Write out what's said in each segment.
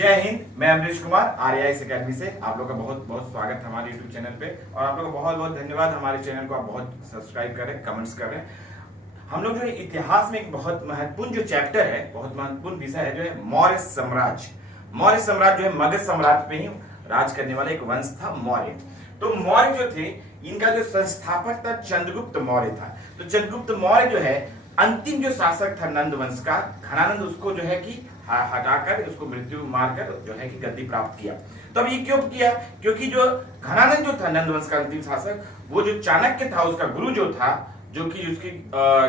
जय हिंद। मैं अमरीश कुमार आरआईएस एकेडमी से आप लोग का बहुत बहुत स्वागत है हमारे यूट्यूब चैनल पे। और आप लोग का बहुत बहुत धन्यवाद, हमारे चैनल को आप बहुत सब्सक्राइब करें, कमेंट्स करें। हम लोग जो है इतिहास में एक बहुत महत्वपूर्ण जो चैप्टर है, बहुत महत्वपूर्ण विषय है जो है मौर्य साम्राज्य। मौर्य साम्राज्य जो है मगध साम्राज्य पे ही राज करने वाला एक वंश था मौर्य। तो मौर्य जो थे, इनका जो संस्थापक था चंद्रगुप्त मौर्य था। तो चंद्रगुप्त मौर्य जो है अंतिम जो शासक था नंद वंश का, घनानंद उसको जो है कि हटाकर उसको मृत्यु मारकर जो है कि गद्दी प्राप्त किया। तो अब ये क्यों किया? क्योंकि जो घनानंद जो था नंद वंश का अंतिम शासक, वो जो चाणक्य था उसका गुरु जो था, जो कि उसकी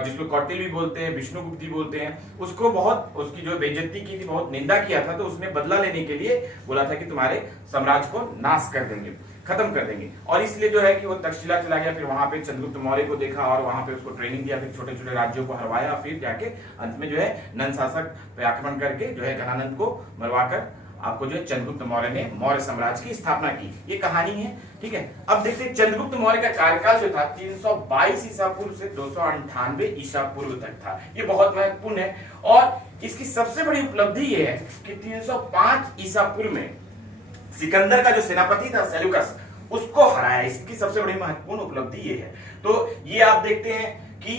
जिसको कौटिल्य भी बोलते हैं, विष्णुगुप्त भी बोलते हैं, उसको बहुत उसकी जो बेइज्जती की थी, बहुत निंदा किया था। तो उसने बदला लेने के लिए बोला था कि तुम्हारे साम्राज्य को नाश कर देंगे, खत्म कर देंगे। और इसलिए जो है कि वो तक्षशिला चला गया, फिर वहां पे चंद्रगुप्त मौर्य को देखा और वहां पे उसको ट्रेनिंग दिया, फिर छोटे छोटे राज्यों को हरवाया, फिर जाके अंत में जो है नंद शासक पे आक्रमण करके जो है घनानंद को मरवाकर आपको जो है चंद्रगुप्त मौर्य ने मौर्य साम्राज्य की स्थापना की। ये कहानी है, ठीक है। अब देखते हैं चंद्रगुप्त मौर्य का कार्यकाल जो था 322 ईसा पूर्व से 298 ईसा पूर्व तक था। ये बहुत महत्वपूर्ण है और इसकी सबसे बड़ी उपलब्धि ये है कि 305 ईसा पूर्व में सिकंदर का जो सेनापति था सेल्यूकस, उसको हराया। इसकी सबसे बड़ी महत्वपूर्ण उपलब्धि ये है। तो ये आप देखते हैं कि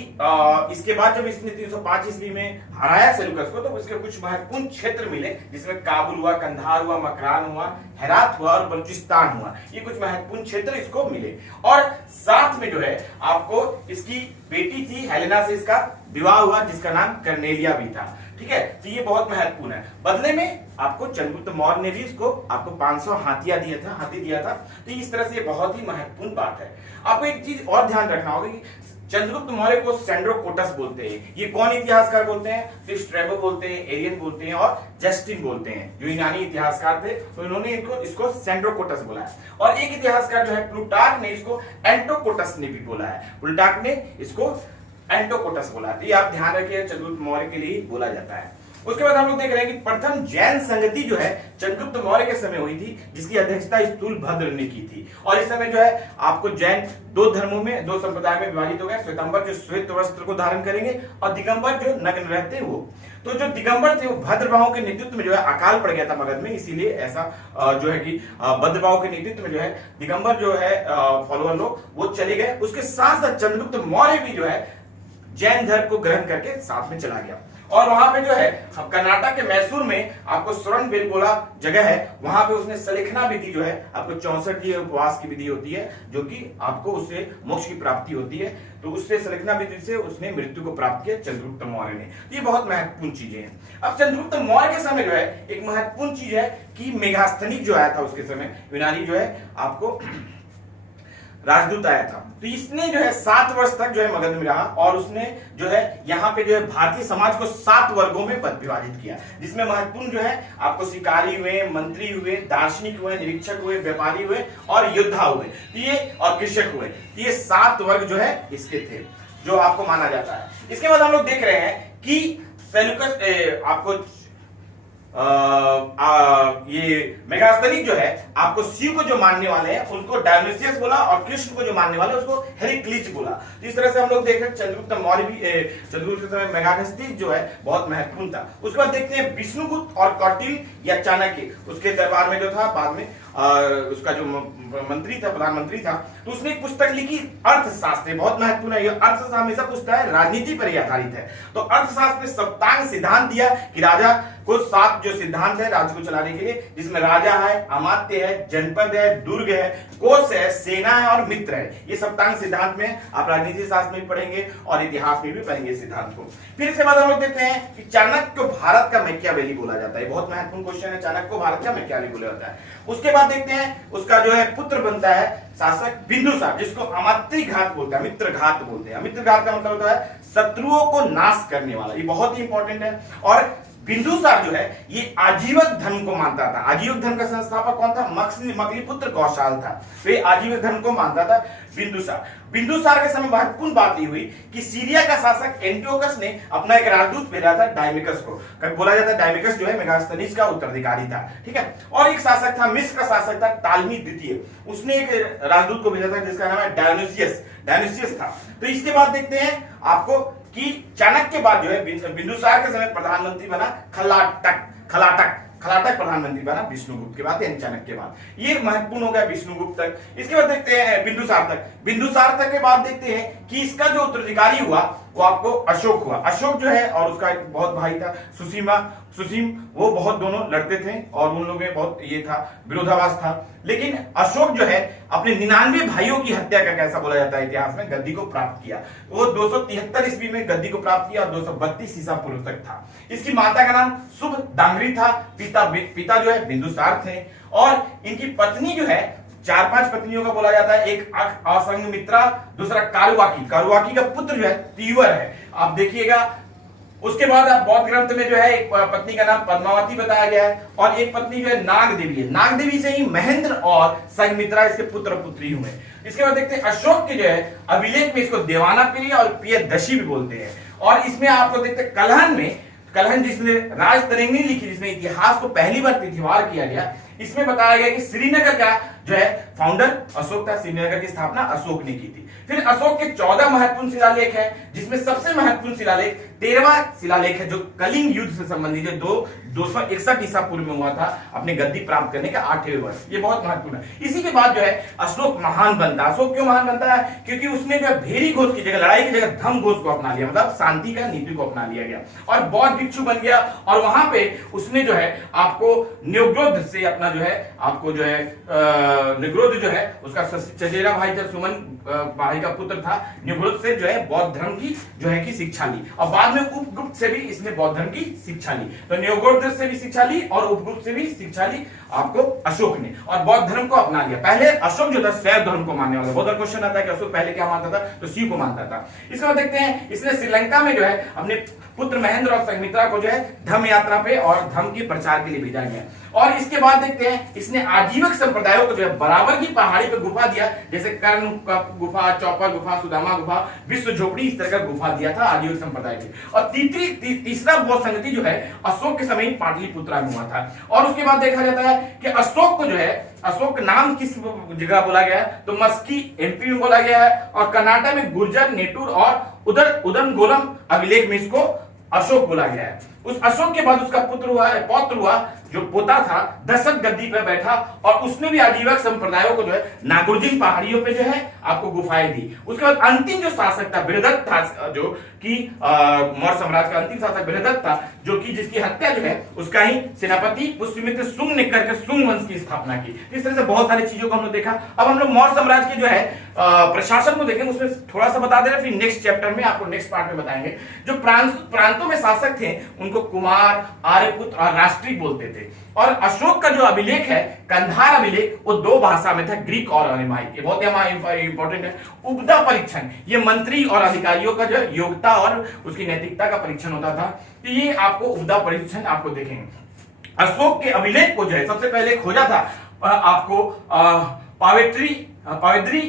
इसके बाद जब इसने 305 ईस्वी में हराया सेल्यूकस को, तो उसके कुछ महत्वपूर्ण क्षेत्र मिले, जिसमें काबुल हुआ, कंधार हुआ, मकरान हुआ, हेरात हुआ और बलूचिस्तान हुआ। ये कुछ महत्वपूर्ण क्षेत्र इसको मिले। और साथ में जो है आपको इसकी बेटी थी हेलेना से इसका विवाह हुआ, जिसका नाम कर्नेलिया भी था, ठीक है। तो ये बहुत महत्वपूर्ण है। बदले में आपको चंद्रगुप्त मौर्य ने भी इसको आपको 500 हाथी दिया था। तो इस तरह से ये बहुत ही महत्वपूर्ण बात है। आपको एक चीज और ध्यान रखना होगा कि चंद्रगुप्त मौर्य को सेंड्रोकोटस बोलते हैं। ये कौन इतिहासकार बोलते हैं? तो स्ट्रैबो बोलते हैं, एरियन बोलते हैं और जस्टिन बोलते हैं, जो यूनानी इतिहासकार थे। तो इन्होंने इसको सेंड्रोकोटस बोला है। और एक इतिहासकार जो है प्लूटार्क ने इसको एंटोकोटस ने भी बोला है। प्लूटार्क ने इसको एंटोकोटस बोला है। ये आप ध्यान रखिए, चंद्रगुप्त मौर्य के लिए बोला जाता है। उसके बाद हम लोग देख रहे हैं कि प्रथम जैन संगति जो है चंद्रगुप्त मौर्य के समय हुई थी, जिसकी अध्यक्षता स्थूलभद्र ने की थी। और इस समय जो है आपको जैन दो धर्मों में, दो संप्रदाय में विभाजित हो गए। श्वेतांबर जो श्वेत वस्त्र को धारण करेंगे और दिगंबर जो नग्न रहते हैं वो। तो जो दिगंबर थे वो भद्रबाहु के नेतृत्व में जो है अकाल पड़ गया था मगध में, इसीलिए ऐसा जो है कि भद्रबाहु के नेतृत्व में जो है दिगंबर जो है फॉलोअर लोग वो चले गए। उसके साथ साथ चंद्रगुप्त मौर्य भी जो है जैन धर्म को ग्रहण करके साथ में चला गया। और वहां पे जो है कर्नाटक के मैसूर में आपको स्वर्ण बेलगोला जगह है, वहां पे उसने सलेखना विधि जो है आपको 64 की उपवास की विधि होती है, जो कि आपको उससे मोक्ष की प्राप्ति होती है। तो उससे सलेखना विधि से उसने मृत्यु को प्राप्त किया चंद्रगुप्त मौर्य ने। ये बहुत महत्वपूर्ण चीजें हैं। अब चंद्रगुप्त मौर्य के समय जो है एक महत्वपूर्ण चीज है कि मेगास्थनीज जो आया था उसके समय, यूनानी जो है आपको राजदूत आया था। तो इसने जो है 7 वर्ष तक जो है मगध में रहा और उसने जो है यहाँ पे जो है भारतीय समाज को 7 वर्गों में विभाजित किया, जिसमें महत्वपूर्ण जो है आपको शिकारी हुए, मंत्री हुए, दार्शनिक हुए, निरीक्षक हुए, व्यापारी हुए और योद्धा हुए, ये और कृषक हुए। ये 7 वर्ग जो है इसके थे, जो आपको माना जाता है। इसके बाद हम लोग देख रहे हैं कि सेल्यूकस आपको ये मेगास्थनीज जो है आपको शिव को जो मानने वाले हैं उसको डायोनिसियस बोला और कृष्ण को जो मानने वाले उसको हेरिक्लिच बोला। तो इस तरह से हम लोग देख रहे हैं चंद्रगुप्त मौर्य भी चंद्रगुप्त के समय मेगास्थनीज जो है बहुत महत्वपूर्ण था। उसके बाद देखते हैं विष्णुगुप्त और कौटिल्य या चाणक्य, उसके दरबार में जो था बाद में उसका जो मंत्री था, प्रधानमंत्री था, तो उसने एक पुस्तक लिखी अर्थशास्त्र। बहुत महत्वपूर्ण है। अर्थशास्त्र हमेशा पूछता है, राजनीति पर ही आधारित है। तो अर्थशास्त्र ने सप्तांग सिद्धांत दिया कि राजा को 7 जो सिद्धांत है राज्य को चलाने के लिए, जिसमें राजा है, अमात्य है, जनपद है, दुर्ग है, कोष है, सेना है और मित्र है। ये सप्तांग सिद्धांत में आप राजनीति शास्त्र में पढ़ेंगे और इतिहास में भी पढ़ेंगे सिद्धांत को। फिर इसके बाद हम लोग देखते हैं कि चाणक्य को भारत का मैकियावेली बोला जाता है। बहुत महत्वपूर्ण क्वेश्चन है, चाणक्य को भारत का मैकियावेली बोला जाता है। उसके बाद देखते हैं उसका जो है पुत्र बनता है शासक बिंदुसार, जिसको अमात्यघात बोलते हैं, मित्रघात बोलते हैं। मित्रघात का मतलब होता है शत्रुओं को नाश करने वाला। ये बहुत ही इंपॉर्टेंट है। और बिंदुसार जो है ये आजीवक धर्म को मानता था। आजीवक धर्म का संस्थापक कौन था? मगलीपुत्र कौशल था। तो ये आजीवक धर्म को मानता था बिंदुसार। बिंदुसार के समय महत्वपूर्ण बात ये हुई कि सीरिया का शासक एंटियोकस ने अपना एक राजदूत भेजा था डायमिकस को। बोला जाता है डायमिकस जो है मेगास्थनीज का उत्तराधिकारी था, ठीक है। और एक शासक था, मिस्र का शासक था टालमी द्वितीय, उसने एक राजदूत को भेजा था जिसका नाम है डायोनिसियस था। तो इसके बाद देखते हैं आपको कि चाणक्य के बाद जो है बिंदुसार के समय प्रधानमंत्री बना खलाटक। खलाटक प्रधानमंत्री बना विष्णुगुप्त के बाद यानी चाणक्य के बाद। ये महत्वपूर्ण हो गया विष्णुगुप्त तक। इसके बाद देखते हैं बिंदुसार तक। बिंदुसार तक के बाद देखते हैं कि इसका जो उत्तराधिकारी हुआ वो आपको अशोक हुआ। अशोक जो है और उसका एक बहुत भाई था सुसीम, वो बहुत दोनों लड़ते थे और उन लोगों में बहुत ये था, विरोधाभास था। लेकिन अशोक जो है अपने 99 भाइयों की हत्या करके, ऐसा बोला जाता है इतिहास में, गद्दी को प्राप्त किया। वो 273 ईस्वी में गद्दी को प्राप्त किया और 232 ईसा पूर्व तक था। इसकी माता का नाम शुभदांगरी था, पिता जो है बिंदुसार थे और इनकी पत्नी जो है, 4-5 पत्नियों का बोला जाता है। एक असंगमित्रा, दूसरा कारुवाकी का पुत्र जो है तीवर है, आप देखिएगा। उसके बाद बौद्ध ग्रंथ में जो है एक पत्नी का नाम पद्मावती बताया गया है और एक पत्नी जो है नागदेवी है। नागदेवी से ही महेंद्र और संघमित्रा इसके पुत्र पुत्री हुए। इसके बाद देखते हैं अशोक के जो है अभिलेख में इसको देवाना प्रिय और प्रियदर्शी भी बोलते हैं। और इसमें आपको देखते हैं कलहन जिसने राजतरंगिणी लिखी, जिसमें इतिहास को पहली बार तिथिवार किया गया, इसमें बताया गया कि श्रीनगर का जो है फाउंडर अशोक था। श्रीनगर की स्थापना अशोक ने की थी। फिर अशोक के 14 महत्वपूर्ण शिलालेख है, जिसमें सबसे महत्वपूर्ण शिलालेख 13वां शिलालेख है जो कलिंग युद्ध से संबंधित है, 261 ईसा पूर्व में हुआ था, अपनी गद्दी प्राप्त करने के 8वें वर्ष। ये बहुत महत्वपूर्ण है। इसी के बाद जो है अशोक महान बनता है। अशोक क्यों महान बनता है? क्योंकि उसने जो है भेरी घोष की जगह, लड़ाई की जगह धम घोष को अपना लिया, मतलब शांति का नीति को अपना लिया गया और बौद्ध भिक्षु बन गया। और वहां पे उसने जो है आपको न्योग्रोध से अपना जो है आपको जो है न्योग्रोध जो है उसका चचेरा भाई था, सुमन भाई का पुत्र था। न्योग्रोध से जो है बौद्ध धर्म की जो है की शिक्षा ली और बाद में उपगुप्त से भी इसने बौद्ध धर्म की शिक्षा ली। तो न्योग्रोध से भी शिक्षा ली और उपगुप्त से भी शिक्षा ली आपको अशोक ने, और बौद्ध धर्म को अपना लिया। पहले अशोक जो था शैव धर्म को मानने वाला। बहुत क्वेश्चन आता है कि अशोक पहले क्या मानता था, तो शिव को मानता था। इसके बाद देखते हैं इसने श्रीलंका में जो है अपने पुत्र महेंद्र और संघमित्रा को जो है धम्म यात्रा पे और धम्म के प्रचार के लिए भेजा गया। और इसके बाद देखते हैं इसने आजीवक संप्रदायों को जो है बराबर की पहाड़ी पे गुफा दिया, जैसे कर्ण का गुफा, चौपर गुफा, सुदामा गुफा, विश्व झोपड़ी, इस तरह का गुफा दिया था आजीवक संप्रदाय के। और तीसरा बौद्ध संगति जो है अशोक के समय पाटलिपुत्रा में हुआ था। और उसके बाद देखा जाता है कि अशोक को जो है, अशोक नाम किस जगह बोला गया है, तो मस्की एमपी में बोला गया है और कर्नाटक में गुर्जर, नेटूर और उदनगोलम अभिलेख में इसको अशोक बोला गया है। उस अशोक के बाद उसका पौत्र हुआ जो पोता था, दशरथ गद्दी पर बैठा और उसने भी आजीवक संप्रदायों को जो है नागुर्जिन पहाड़ियों पे जो है आपको गुफाएं दी। उसके बाद अंतिम जो शासक था बृहदत्त था, जो कि मौर्य साम्राज्य का अंतिम शासक बृहदत्त था, जो कि जिसकी हत्या जो है उसका ही सेनापति पुष्यमित्र शुंग ने करके शुंग वंश की स्थापना की। इस तरह से बहुत सारी चीजों को हम लोग देखा। अब हम लोग मौर्य साम्राज्य के जो है प्रशासन को देखेंगे, उसमें थोड़ा सा बता दे रहे, फिर नेक्स्ट चैप्टर में आपको नेक्स्ट पार्ट में बताएंगे। जो प्रांतों में शासक थे उनको कुमार, आर्यपुत्र और राष्ट्रीय बोलते थे। और अशोक का जो अभिलेख है कंधार अभिलेख, वो 2 भाषा में था, ग्रीक और अरामाइक। ये बहुत इंपॉर्टेंट है। उपदा परीक्षण, ये मंत्री और अधिकारियों का जो योग्यता और उसकी नैतिकता का परीक्षण होता था। तो ये आपको उपदा परीक्षण आपको देखेंगे। अशोक के अभिलेख को जो है सबसे पहले खोजा था आपको पावेद्री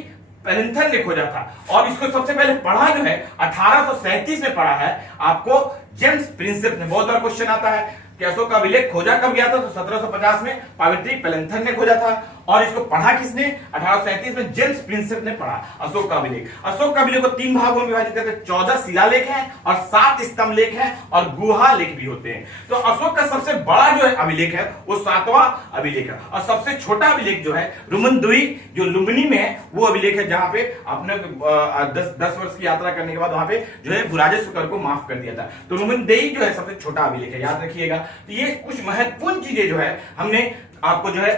पेलिंथन ने खोजा था और इसको सबसे पहले पढ़ा जो है 1837 में पढ़ा है आपको जेम्स प्रिंसेप ने। बहुत बार क्वेश्चन आता है कि अशोक का अभिलेख खोजा कब गया था, तो 1750 में पावेद्री पेलिंथन ने खोजा था और इसको पढ़ा किसने, 1837 में जेम्स प्रिंसेप ने पढ़ा अशोक का अभिलेख। अशोक का अभिलेख को 3 भागों में विभाजित करते हैं, 14 शिलालेख हैं और 7 स्तंभ लेख हैं और गुहा लेख भी होते हैं। तो अशोक का सबसे बड़ा जो है अभिलेख है वो 7वां अभिलेख है और सबसे छोटा अभिलेख जो है रुमनदेई जो लुम्बिनी में है वो अभिलेख है, जहां पे आपने 10 वर्ष की यात्रा करने के बाद वहां पे जो है भूराजे शुक्र को माफ कर दिया था। तो रुमनदेई जो है सबसे छोटा अभिलेख है, याद रखिएगा। तो ये कुछ महत्वपूर्ण चीजें जो है हमने आपको जो है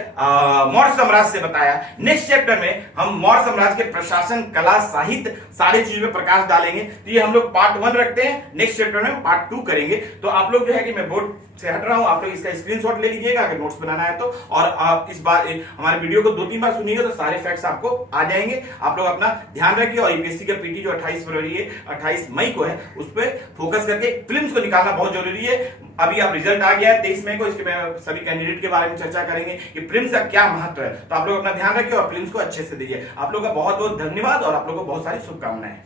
मौर्य साम्राज्य से बताया। नेक्स्ट चैप्टर में हम मौर्य साम्राज्य के प्रशासन, कला, साहित्य सारी चीजों पे प्रकाश डालेंगे। तो ये हम लोग पार्ट 1 रखते हैं, नेक्स्ट चैप्टर में पार्ट 2 करेंगे। तो आप लोग जो है कि मैं बोर्ड से हट रहा हूं, आप लोग इसका स्क्रीनशॉट ले लीजिएगा अगर नोट्स बनाना है तो, और आप इस बार हमारे वीडियो को 2-3 बार सुनिएगा तो सारे फैक्ट्स आपको आ जाएंगे। आप लोग अपना ध्यान रखिए और यूपीएससी का पीटी जो 28 मई को है उस पर फोकस करके फिल्म्स को निकालना बहुत जरूरी है। अभी आप रिजल्ट आ गया है 23 मई को, इसके मैं सभी कैंडिडेट के बारे में चर्चा करेंगे कि फिल्म्स का क्या महत्व है। तो आप लोग अपना ध्यान रखिए और फिल्म्स को अच्छे से दीजिए। आप लोग का बहुत बहुत धन्यवाद और आप लोगों को बहुत सारी शुभकामनाएं।